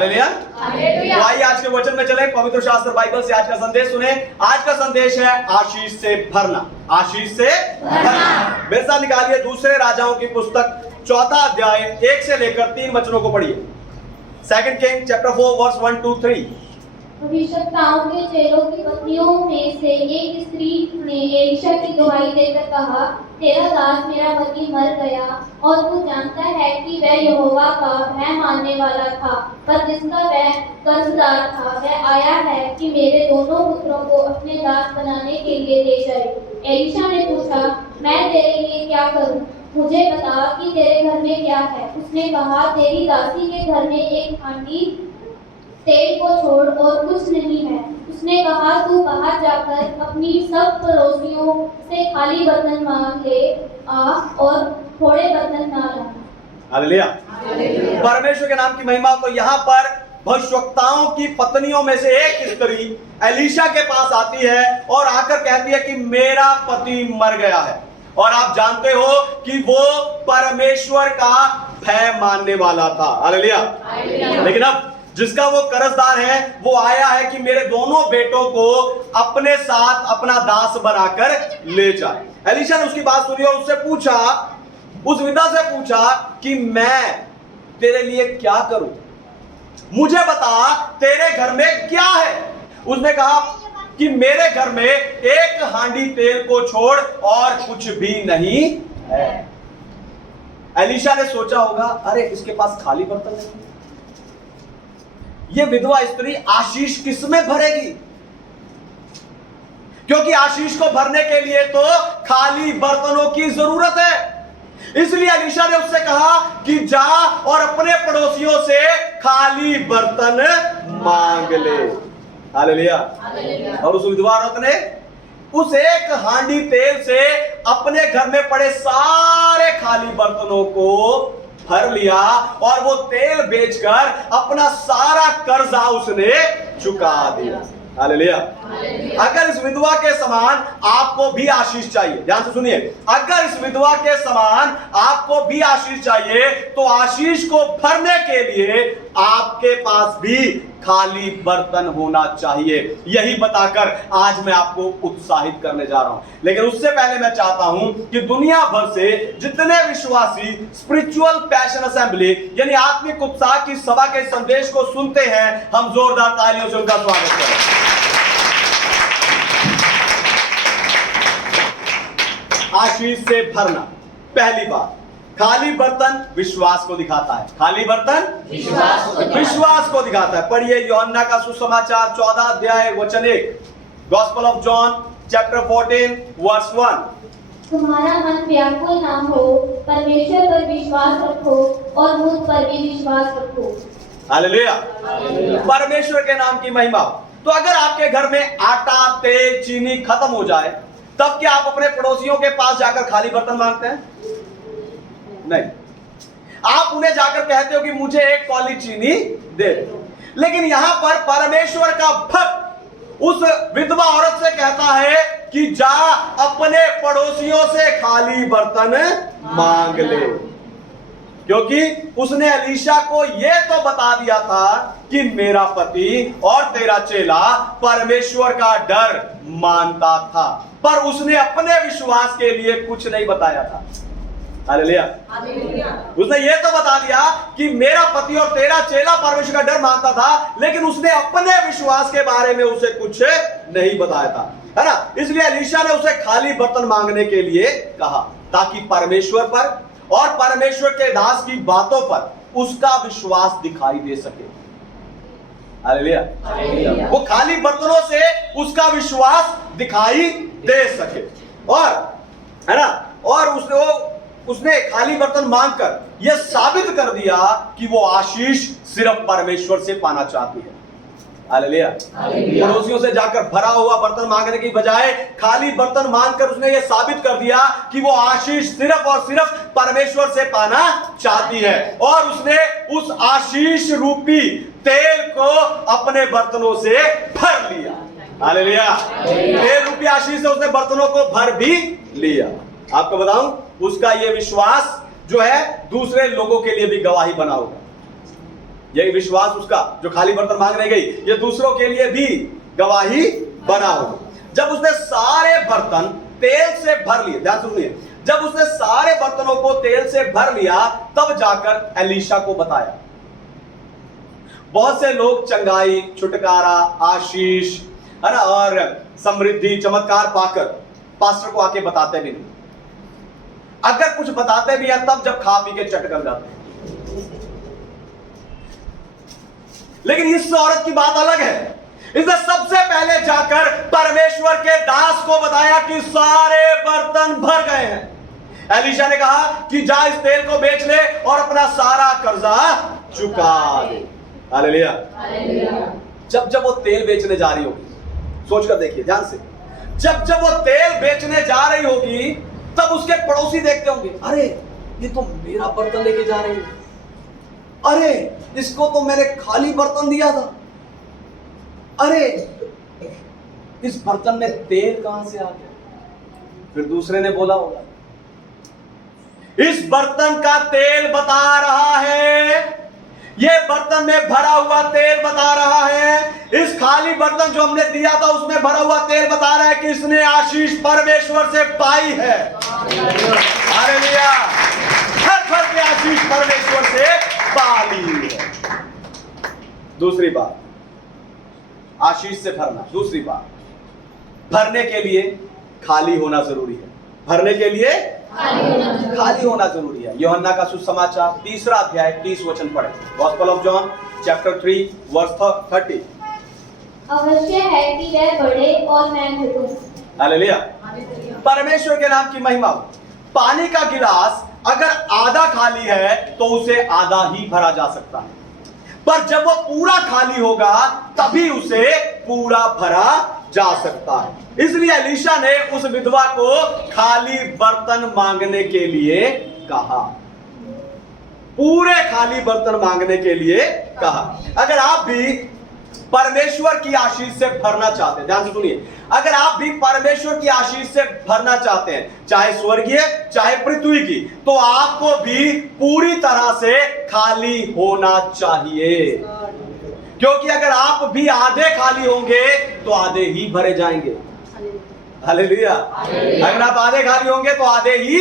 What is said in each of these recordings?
Hallelujah. तो आइए आज के वचन में चले, पवित्र शास्त्र बाइबल से आज का संदेश सुने। आज का संदेश है आशीष से भरना। आशीष से भरना। मेरे साथ निकालिए दूसरे राजाओं की पुस्तक 4 अध्याय 1 से लेकर 3 वचनों को पढ़िए। 2 किंग चैप्टर 4 वर्स 1 to 3। भविष्यवक्ताओं के चेलों की पत्नियों में से एक स्त्री ने एलीशा की दुहाई देकर कहा, तेरा दास मेरा पति मर गया और तू जानता है कि वह यहोवा का भय मानने वाला था, पर जिसका वह कर्जदार था वह आया है कि मेरे दोनों पुत्रों को अपने दास बनाने के लिए ले जाए। एलीशा ने पूछा, मैं तेरे लिए क्या करूं? मुझे बता कि तेरे घर में क्या है। उसने कहा, तेरी दासी के घर में एक हांडी तेल को छोड़ और कुछ नहीं है। उसने कहा, तू बाहर जाकर अपनी सब पड़ोसियों से खाली बर्तन मांग ले आ और थोड़े बर्तन ना ला। हालेलुया। परमेश्वर के नाम की महिमा। तो यहाँ पर भविष्यवक्ताओं की पत्नियों में से एक स्त्री एलीशा के पास आती है और आकर कहती है कि मेरा पति मर गया है। और आप जानते हो कि वो परमेश्वर का भय मानने वाला था। हालेलुया। लेकिन अब जिसका वो कर्जदार है वो आया है कि मेरे दोनों बेटों को अपने साथ अपना दास बनाकर ले जाए। एलीशा ने उसकी बात सुनी और उससे पूछा, उस विधवा से पूछा कि मैं तेरे लिए क्या करूं? मुझे बता तेरे घर में क्या है? उसने कहा कि मेरे घर में एक हांडी तेल को छोड़ और कुछ भी नहीं है। एलीशा ने सोचा होगा, अरे इसके पास खाली बर्तन नहीं, ये विधवा स्त्री आशीष किसमें भरेगी? क्योंकि आशीष को भरने के लिए तो खाली बर्तनों की जरूरत है। इसलिए एलीशा ने उससे कहा कि जा और अपने पड़ोसियों से खाली बर्तन मांग ले। हालेलुया। और उस विधवा औरत ने उस एक हांडी तेल से अपने घर में पड़े सारे खाली बर्तनों को भर लिया और वो तेल बेचकर अपना सारा कर्जा उसने चुका दिया। हालेलुया। अगर इस विधवा के समान आपको भी आशीष चाहिए, ध्यान से सुनिए, अगर इस विधवा के समान आपको भी आशीष चाहिए तो आशीष को भरने के लिए आपके पास भी खाली बर्तन होना चाहिए। यही बताकर आज मैं आपको उत्साहित करने जा रहा हूं। लेकिन उससे पहले मैं चाहता हूं कि दुनिया भर से जितने विश्वासी स्पिरिचुअल पैशन असेंबली यानी आत्मिक उत्साह की सभा के संदेश को सुनते हैं, हम जोरदार तालियों से उनका स्वागत करें। आशीष से भरना। पहली बात, खाली बर्तन विश्वास को दिखाता है। खाली बर्तन विश्वास को दिखाता है। पढ़िए यूहन्ना का सुसमाचार 14 अध्याय वचन 1। Gospel of John chapter 14 verse 1। तुम्हारा मन व्याकुल ना हो, परमेश्वर पर विश्वास रखो और मुझ पर भी विश्वास रखो। हालेलुया। परमेश्वर के नाम की महिमा। तो अगर आपके घर में आटा, तेल, चीनी खत्म हो जाए तब क्या आप अपने पड़ोसियों के पास जाकर खाली बर्तन मांगते हैं? नहीं। आप उन्हें जाकर कहते हो कि मुझे एक कौली चीनी दे दो। लेकिन यहां पर परमेश्वर का भक्त उस विधवा औरत से कहता है कि जा अपने पड़ोसियों से खाली बर्तन मांग ले। क्योंकि उसने एलीशा को यह तो बता दिया था कि मेरा पति और तेरा चेला परमेश्वर का डर मानता था, पर उसने अपने विश्वास के लिए कुछ नहीं बताया था। हालेलुया। उसने ये तो बता दिया कि मेरा पति और तेरा चेला परमेश्वर का डर मानता था, लेकिन उसने अपने विश्वास के बारे में उसे कुछ नहीं बताया था, है ना। इसलिए एलीशा ने उसे खाली बर्तन मांगने के लिए कहा ताकि परमेश्वर पर और परमेश्वर के दास की बातों पर उसका विश्वास दिखाई दे सके। हालेलुया। वो खाली बर्तनों से उसका विश्वास दिखाई दे सके। और है ना, और उसने खाली बर्तन मांगकर यह साबित कर दिया कि वो आशीष सिर्फ परमेश्वर से पाना चाहती है। हालेलुया। पड़ोसियों से जाकर भरा हुआ बर्तन मांगने की बजाय खाली बर्तन मांगकर उसने यह साबित कर दिया कि वो आशीष सिर्फ और सिर्फ परमेश्वर से पाना चाहती है। और उसने उस आशीष रूपी तेल को अपने बर्तनों से भर लिया। हालेलुया। तेल रूपी आशीष से उसने बर्तनों को भर भी लिया। आपको बताऊं, उसका यह विश्वास जो है दूसरे लोगों के लिए भी गवाही बना होगा। यही विश्वास उसका जो खाली बर्तन मांगने गई, ये दूसरों के लिए भी गवाही बना हो। जब उसने सारे बर्तन तेल से भर लिए, ध्यान सुनिए, जब उसने सारे बर्तनों को तेल से भर लिया तब जाकर एलीशा को बताया। बहुत से लोग चंगाई, छुटकारा, आशीष, है ना, और समृद्धि, चमत्कार पाकर पास्टर को आके बताते भी नहीं। अगर कुछ बताते भी हैं तब जब खा पी के चट कर जाते हैं। लेकिन इस औरत की बात अलग है। इसने सबसे पहले जाकर परमेश्वर के दास को बताया कि सारे बर्तन भर गए हैं। एलीशा ने कहा कि जा इस तेल को बेच ले और अपना सारा कर्जा चुका दे। हालेलुया। जब जब वो तेल बेचने जा रही होगी, सोचकर देखिए ध्यान से, जब जब वो तेल बेचने जा रही होगी तब उसके पड़ोसी देखते होंगे, अरे ये तो मेरा बर्तन लेके जा रही है, अरे इसको तो मैंने खाली बर्तन दिया था, अरे इस बर्तन में तेल कहां से आ गया। फिर दूसरे ने बोला होगा, इस बर्तन का तेल बता रहा है, ये बर्तन में भरा हुआ तेल बता रहा है, इस खाली बर्तन जो हमने दिया था उसमें भरा हुआ तेल बता रहा है कि इसने आशीष परमेश्वर से पाई है। हालेलुया। हर घर की आशीष परमेश्वर से पा ली है। दूसरी बात, आशीष से भरना। दूसरी बात, भरने के लिए खाली होना जरूरी है। भरने के लिए खाली होना जरूरी है। यूहन्ना का सुसमाचार 3 अध्याय 30 वचन पढ़े। Gospel of John chapter 3 verse 30। अवश्य है कि वह बढ़े और मैं घटूं। हालेलुया। परमेश्वर के नाम की महिमा। पानी का गिलास अगर आधा खाली है तो उसे आधा ही भरा जा सकता है, पर जब वो पूरा खाली होगा तभी उसे पूरा भरा जा सकता है। इसलिए एलीशा ने उस विधवा को खाली बर्तन मांगने के लिए कहा, पूरे खाली बर्तन मांगने के लिए कहा। अगर आप भी परमेश्वर की आशीष से भरना चाहते हैं, ध्यान से सुनिए, अगर आप भी परमेश्वर की आशीष से भरना चाहते हैं, चाहे स्वर्गीय चाहे पृथ्वी की, तो आपको भी पूरी तरह से खाली होना चाहिए। क्योंकि अगर आप भी आधे खाली होंगे तो आधे ही भरे जाएंगे। हालेलुया। अगर आप आधे खाली होंगे तो आधे ही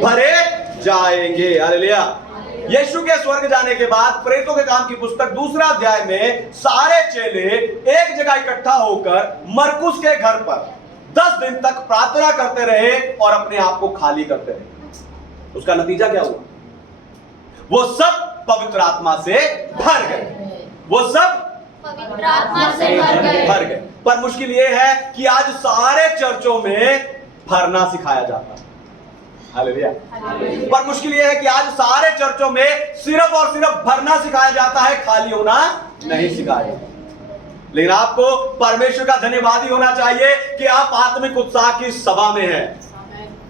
भरे जाएंगे। हालेलुया। यीशु के स्वर्ग जाने के बाद प्रेरितों के काम की पुस्तक 2 अध्याय में सारे चेले एक जगह इकट्ठा होकर मरकुस के घर पर 10 दिन तक प्रार्थना करते रहे और अपने आप को खाली करते रहे। उसका नतीजा क्या हुआ? वो सब पवित्र आत्मा से भर गए। वो सब पवित्र आत्मा से भर गए। पर मुश्किल ये है कि आज सारे चर्चों में भरना सिखाया जाता है। हालेलुया। पर मुश्किल यह है कि आज सारे चर्चों में सिर्फ और सिर्फ भरना सिखाया जाता है, खाली होना नहीं सिखाया जाता। लेकिन आपको परमेश्वर का धन्यवादी होना चाहिए कि आप आत्मिक उत्साह की सभा में हैं।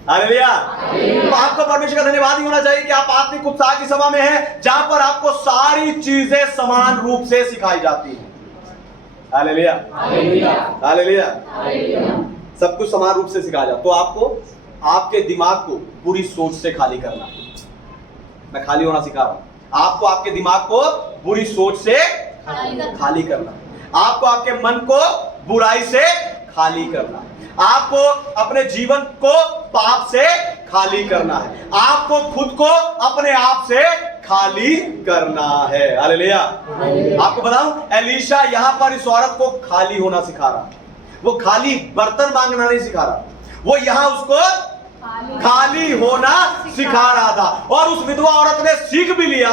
हालेलुया। तो आपको परमेश्वर का धन्यवादी होना चाहिए कि आप आत्मिक उत्साह की सभा में हैं, जहां पर आपको सारी चीजें समान रूप से सिखाई जाती हैं। हालेलुया। हालेलुया। सब कुछ समान रूप से सिखाया जाता। तो आपको आपके दिमाग को बुरी सोच से खाली करना। मैं खाली होना सिखा रहा हूं। आपको आपके दिमाग को बुरी सोच से खाली करना, आपको आपके मन को बुराई से खाली करना, आपको अपने जीवन को पाप से खाली करना है, आपको खुद को अपने आप से खाली करना है। हालेलुया। आपको बताऊं, एलीशा यहां पर इस औरत को खाली होना सिखा रहा। वो खाली बर्तन मांगना नहीं सिखा रहा, वो यहां उसको खाली होना सिखा रहा था। और उस विधवा औरत ने सीख भी लिया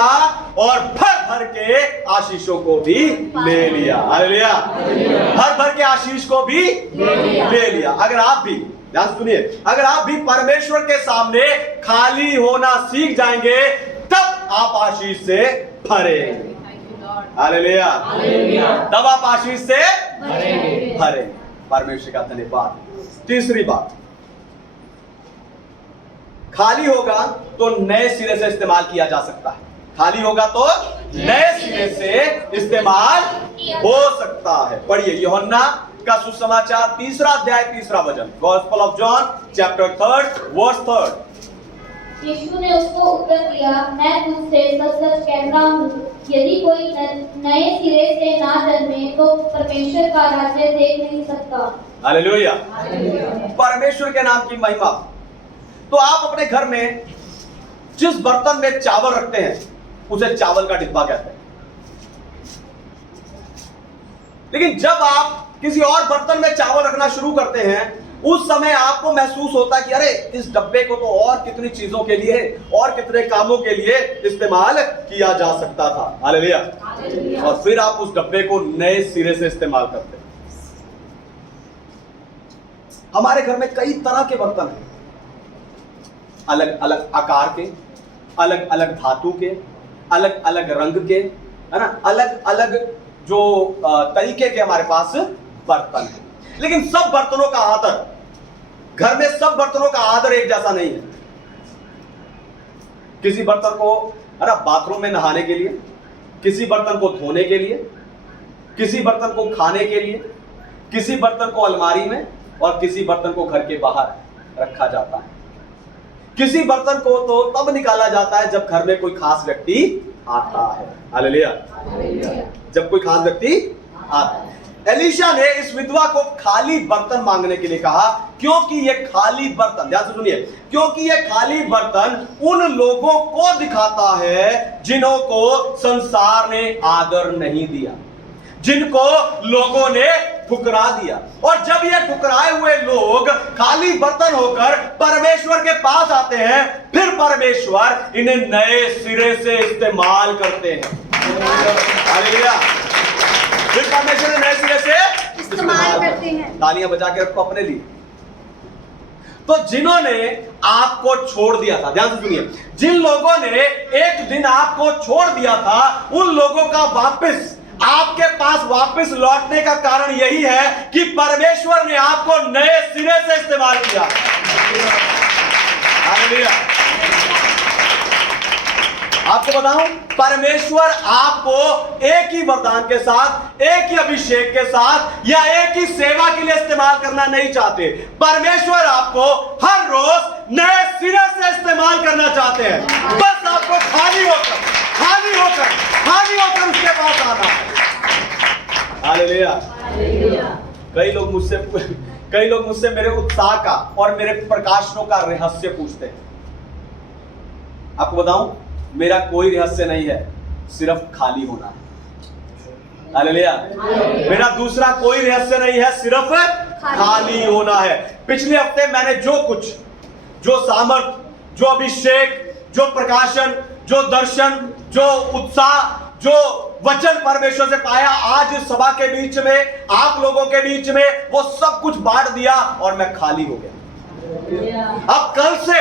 और भर भर के आशीषों को भी ले लिया। हालेलुया। भर भर के आशीष को भी ले लिया। अगर आप भी, ध्यान सुनिए, अगर आप भी परमेश्वर के सामने खाली होना सीख जाएंगे तब आप आशीष से भरेंगे। हालेलुया। तब आप आशीष से भरेंगे। परमेश्वर का धन्यवाद। तीसरी बात, खाली होगा तो नए सिरे से इस्तेमाल किया जा सकता है। खाली होगा तो नए सिरे से इस्तेमाल हो सकता है। पढ़िए यूहन्ना का सुसमाचार 3 अध्याय 3 वचन। Gospel of John chapter 3 verse 3। यीशु ने उसको उत्तर दिया, मैं तुझसे सच-सच कहता हूँ, यदि कोई नए सिरे से ना जन्मे तो परमेश्वर का राज्य देख नहीं सकता। हालेलुया। परमेश्वर के नाम की महिमा। तो आप अपने घर में जिस बर्तन में चावल रखते हैं उसे चावल का डिब्बा कहते हैं, लेकिन जब आप किसी और बर्तन में चावल रखना शुरू करते हैं उस समय आपको महसूस होता है कि अरे इस डब्बे को तो और कितनी चीजों के लिए और कितने कामों के लिए इस्तेमाल किया जा सकता था। हालेलुया। और फिर आप उस डब्बे को नए सिरे से इस्तेमाल करते हैं। हमारे घर में कई तरह के बर्तन हैं, अलग अलग आकार के, अलग अलग धातु के, अलग अलग रंग के, है ना, अलग अलग जो तरीके के हमारे पास बर्तन हैं। लेकिन सब बर्तनों का आदर, घर में सब बर्तनों का आदर एक जैसा नहीं है। किसी बर्तन को है ना बाथरूम में नहाने के लिए, किसी बर्तन को धोने के लिए, किसी बर्तन को खाने के लिए, किसी बर्तन को अलमारी में और किसी बर्तन को घर के बाहर रखा जाता है। किसी बर्तन को तो तब निकाला जाता है जब घर में कोई खास व्यक्ति आता है। हालेलुया। जब कोई खास व्यक्ति आता है। एलीशा ने इस विधवा को खाली बर्तन मांगने के लिए कहा, क्योंकि ये खाली बर्तन, ध्यान से सुनिए, क्योंकि ये खाली बर्तन उन लोगों को दिखाता है जिन्हों को संसार ने आदर नहीं दिया, जिनको लोगों ने ठुकरा दिया। और जब ये ठुकराए हुए लोग खाली बर्तन होकर परमेश्वर के पास आते हैं, फिर परमेश्वर इन्हें नए सिरे से इस्तेमाल करते हैं। हालेलुया। फिर परमेश्वर ने नए सिरे से इस्तेमाल करते हैं। तालियां बजा के रखो अपने लिए। तो जिन्होंने आपको छोड़ दिया था, ध्यान से सुनिए, जिन लोगों ने एक दिन आपको छोड़ दिया था, उन लोगों का वापस आपके पास वापस लौटने का कारण यही है कि परमेश्वर ने आपको नए सिरे से इस्तेमाल किया। हालेलुया। आपको बताऊं, परमेश्वर आपको एक ही वरदान के साथ, एक ही अभिषेक के साथ या एक ही सेवा के लिए इस्तेमाल करना नहीं चाहते। परमेश्वर आपको हर रोज नए सिरे से इस्तेमाल करना चाहते हैं। बस आपको खाली होकर उसके पास आना है। हालेलुया। कई लोग मुझसे मेरे उत्साह का और मेरे प्रकाशनों का रहस्य पूछते हैं। आपको बताऊं, मेरा कोई रहस्य नहीं है, सिर्फ खाली होना है। हालेलुया। मेरा दूसरा कोई रहस्य नहीं है, सिर्फ खाली होना है। पिछले हफ्ते मैंने जो कुछ, जो सामर्थ, जो अभिषेक, जो प्रकाशन, जो दर्शन, जो उत्साह, जो वचन परमेश्वर से पाया, आज इस सभा के बीच में, आप लोगों के बीच में, वो सब कुछ बांट दिया और मैं खाली हो गया। अब कल से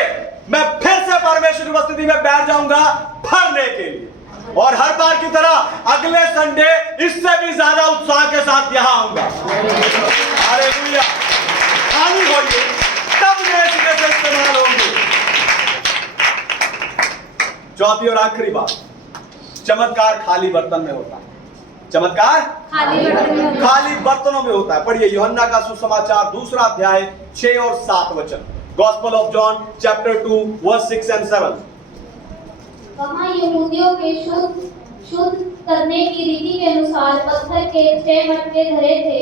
मैं फिर से परमेश्वर की उपस्थिति में बैठ जाऊंगा भरने के लिए, और हर बार की तरह अगले संडे इससे भी ज्यादा उत्साह के साथ यहां आऊंगा। हालेलुया। खाली होइए, तब नए सिरे से इस्तेमाल होंगे। चौथी और आखिरी बात, चमत्कार खाली बर्तन में होता है। चमत्कार खाली बर्तनों में होता है। पढ़िए यूहन्ना का सुसमाचार 2 अध्याय 6 और 7 वचन। Gospel of John chapter 2 verse 6 and 7। वहाँ यहूदियों के शुद्ध करने की रीति के अनुसार पत्थर के 6 मटके धरे थे,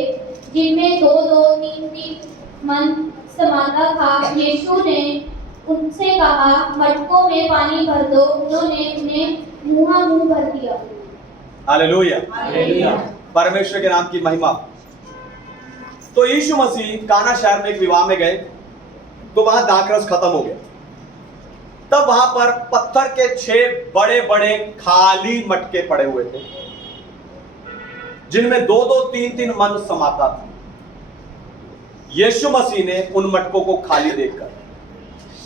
जिनमें 2-2, 3-3 मन समाता था। यीशु ने उनसे कहा, मटकों में पानी भर दो। उन्होंने उन्हें मुंह भर दिया। हालेलुया। परमेश्वर के नाम की महिमा। तो यीशु मसीह काना शहर में एक विवाह में गए, तो वहां दाखरस खत्म हो गया। तब वहां पर पत्थर के 6 बड़े बड़े खाली मटके पड़े हुए थे, जिनमें 2-2, 3-3 मन समाता था। यीशु मसीह ने उन मटकों को खाली देखकर,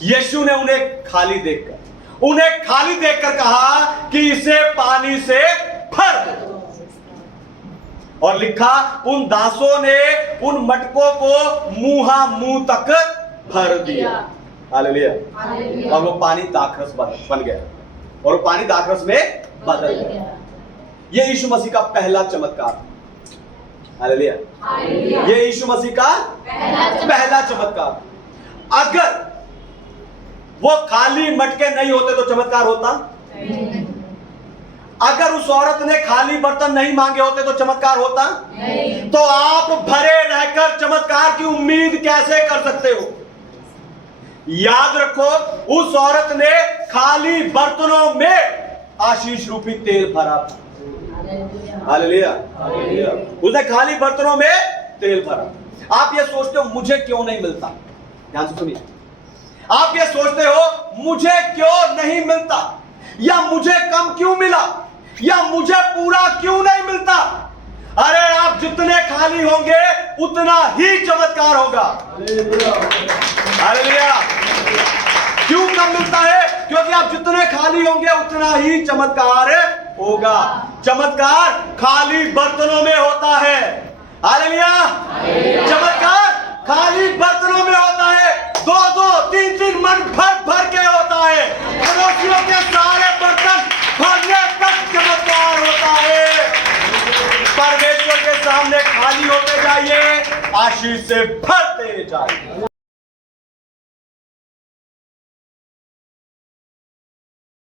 यीशु ने उन्हें खाली देखकर कहा कि इसे पानी से भर दो। और लिखा, उन दासों ने उन मटकों को मुंह तक भर दिया। हालेलुया। और वो पानी दाखरस बन गया, और वो पानी दाखरस में बदल गया। ये यीशु मसीह का पहला चमत्कार। हालेलुया। ये यीशु मसीह का पहला चमत्कार। अगर वो खाली मटके नहीं होते तो चमत्कार होता? अगर उस औरत ने खाली बर्तन नहीं मांगे होते तो चमत्कार होता? तो आप भरे रहकर चमत्कार की उम्मीद कैसे कर सकते हो? याद रखो, उस औरत ने खाली बर्तनों में आशीष रूपी तेल भरा था। हालेलुया। उसने खाली बर्तनों में तेल भरा। आप ये सोचते हो मुझे क्यों नहीं मिलता? ध्यान से सुनिए। आप ये सोचते हो मुझे क्यों नहीं मिलता, या मुझे कम क्यों मिला, या मुझे पूरा क्यों नहीं मिलता? अरे आप जितने खाली होंगे उतना ही चमत्कार होगा। हालेलुया। क्यों कम मिलता है? क्योंकि आप जितने खाली होंगे उतना ही चमत्कार होगा। चमत्कार खाली बर्तनों में होता है। हालेलुया। चमत्कार खाली बर्तनों में होता है। 2-2, 3-3 मन भर के होता है। पड़ोसियों के सारे बर्तन भरने तक चमत्कार होता है। परमेश्वर के सामने खाली होते जाइए, आशीष से भरते जाइए।